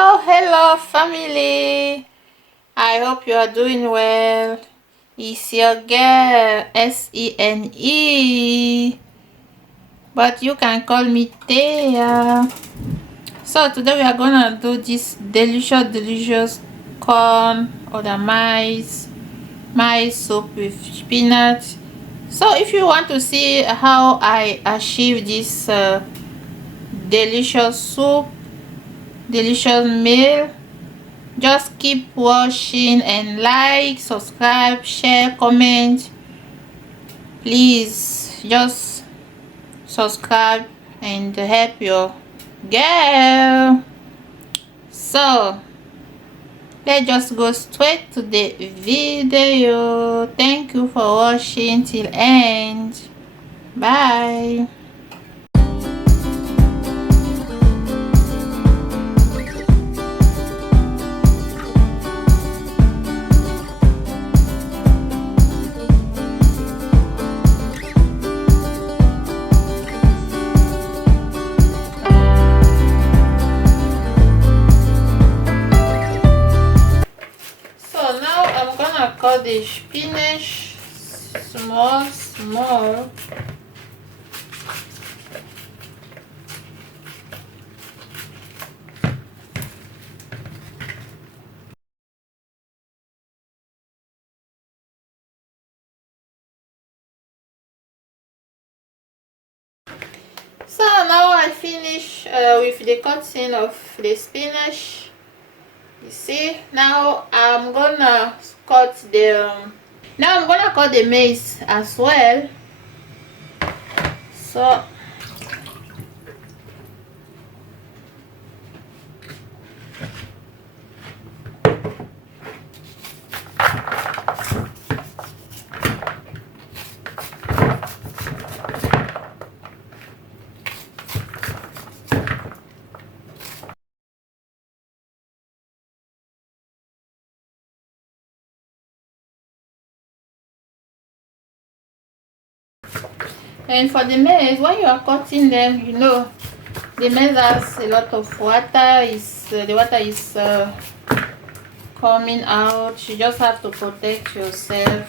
Hello family. I hope you are doing well. It's your girl SENE, but you can call me Thea. So today we are gonna do this delicious corn or the maize soup with spinach. So if you want to see how I achieve this delicious soup, delicious meal, just keep watching and like, subscribe, share, comment. Please just subscribe and help your girl. So let's just go straight to the video. Thank you for watching till end. Bye. Cut the spinach small. So now I finish with the cutting of the spinach. You see, now I'm gonna cut the maize as well. So and for the maize, when you are cutting them, you know the maize has a lot of water. The water is coming out. You just have to protect yourself,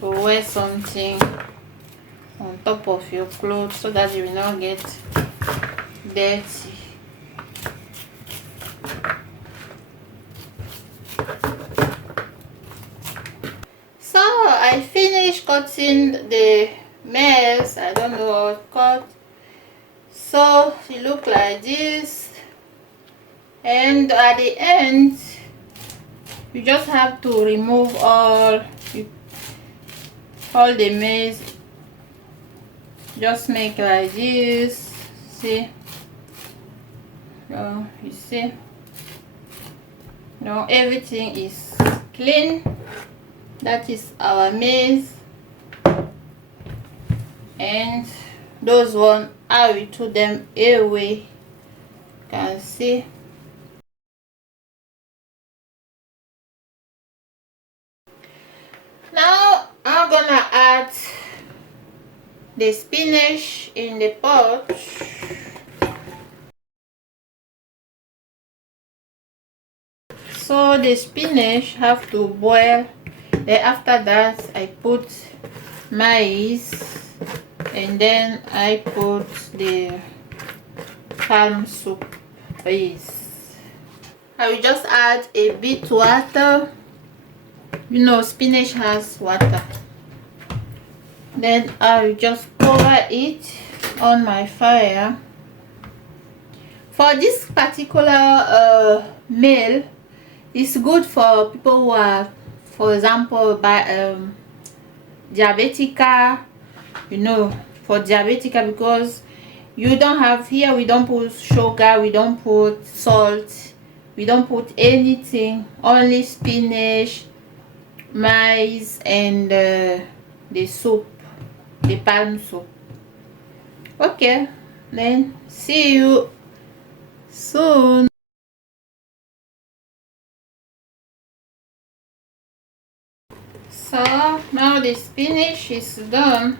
to wear something on top of your clothes so that you will not get dirty. So I finished cutting the maize. I don't know how to cut. So it look like this, and at the end you just have to remove all the maize. Just make like this. See, you see, now everything is clean. That is our maize, and those one I will throw them away. You can see. Now I'm gonna add the spinach in the pot. So the spinach have to boil. Then after that I put maize, and then I put the palm soup base. I will just add a bit water. You know spinach has water. Then I will just cover it on my fire. For this particular meal, it's good for people who are, for example, diabetica. You know, for diabetica, because you don't have, here we don't put sugar, we don't put salt, we don't put anything, only spinach, maize, and the soup, the palm soup. Okay, then see you soon. So now the spinach is done.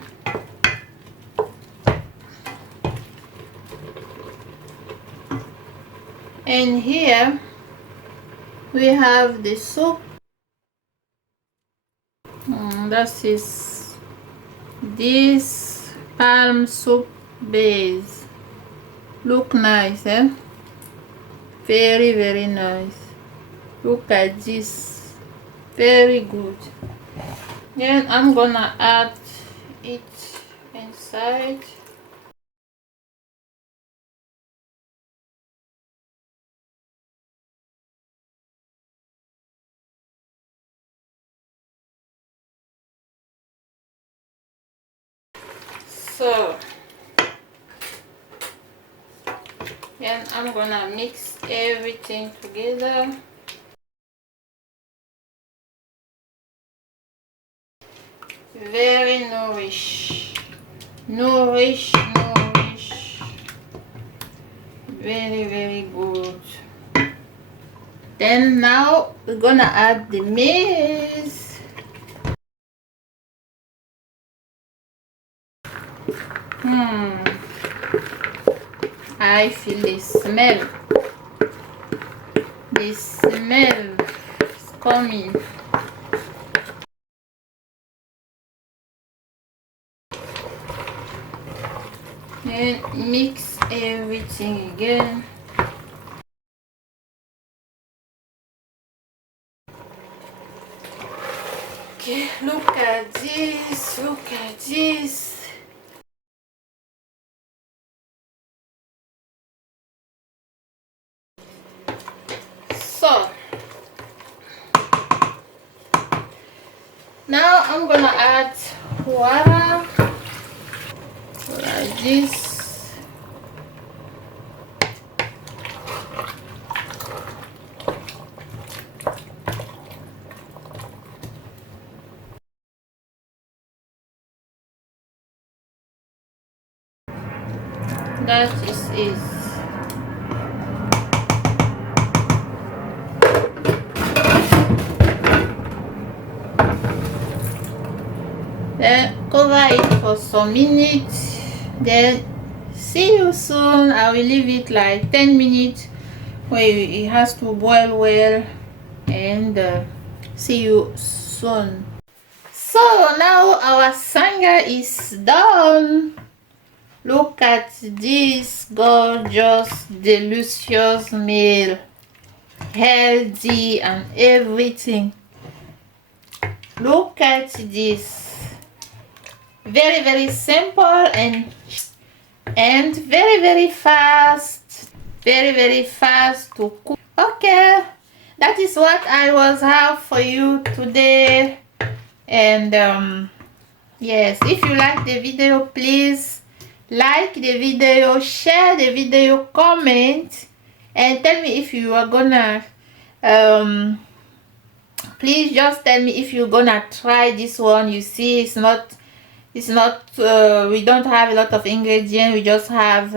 And here we have the soup. That is this palm soup base. Look nice, eh? Very, very nice. Look at this. Very good. Then I'm gonna add it inside. So then I'm gonna mix everything together. Very nourish, very, very good. Then now we're gonna add the maize. I feel the smell. The smell is coming. And mix everything again. Okay, look at this, look at this. So now I'm gonna add water like this. That is it. Then cover it for some minutes. Then see you soon. I will leave it like 10 minutes where it has to boil well, and see you soon. So now our sanga is done. Look at this gorgeous, delicious meal, healthy and everything. Look at this. Very, very simple and very, very fast. Very, very fast to cook. Okay, that is what I was have for you today. And yes, if you like the video, please like the video, share the video, comment, and tell me if you are gonna please just tell me if you're gonna try this one. You see, it's not we don't have a lot of ingredients. We just have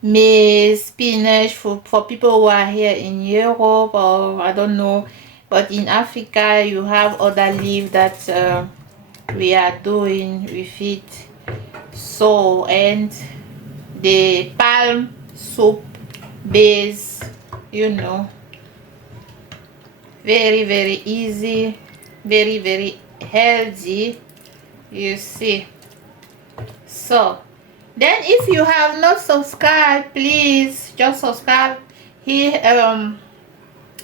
maize, spinach for people who are here in Europe, or I don't know, but in Africa you have other leaf that we are doing with it. So, and the palm soup base, you know, very, very easy, very, very healthy, you see. So then if you have not subscribed, please just subscribe here.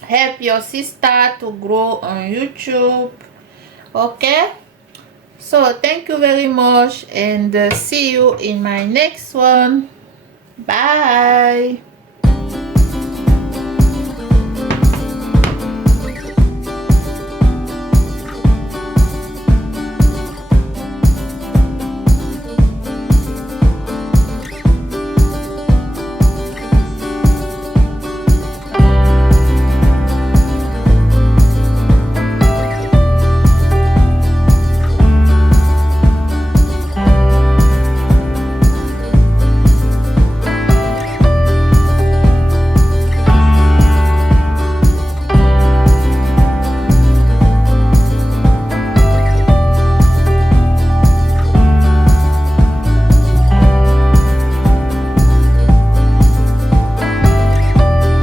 Help your sister to grow on YouTube. Okay, so thank you very much, and see you in my next one. Bye.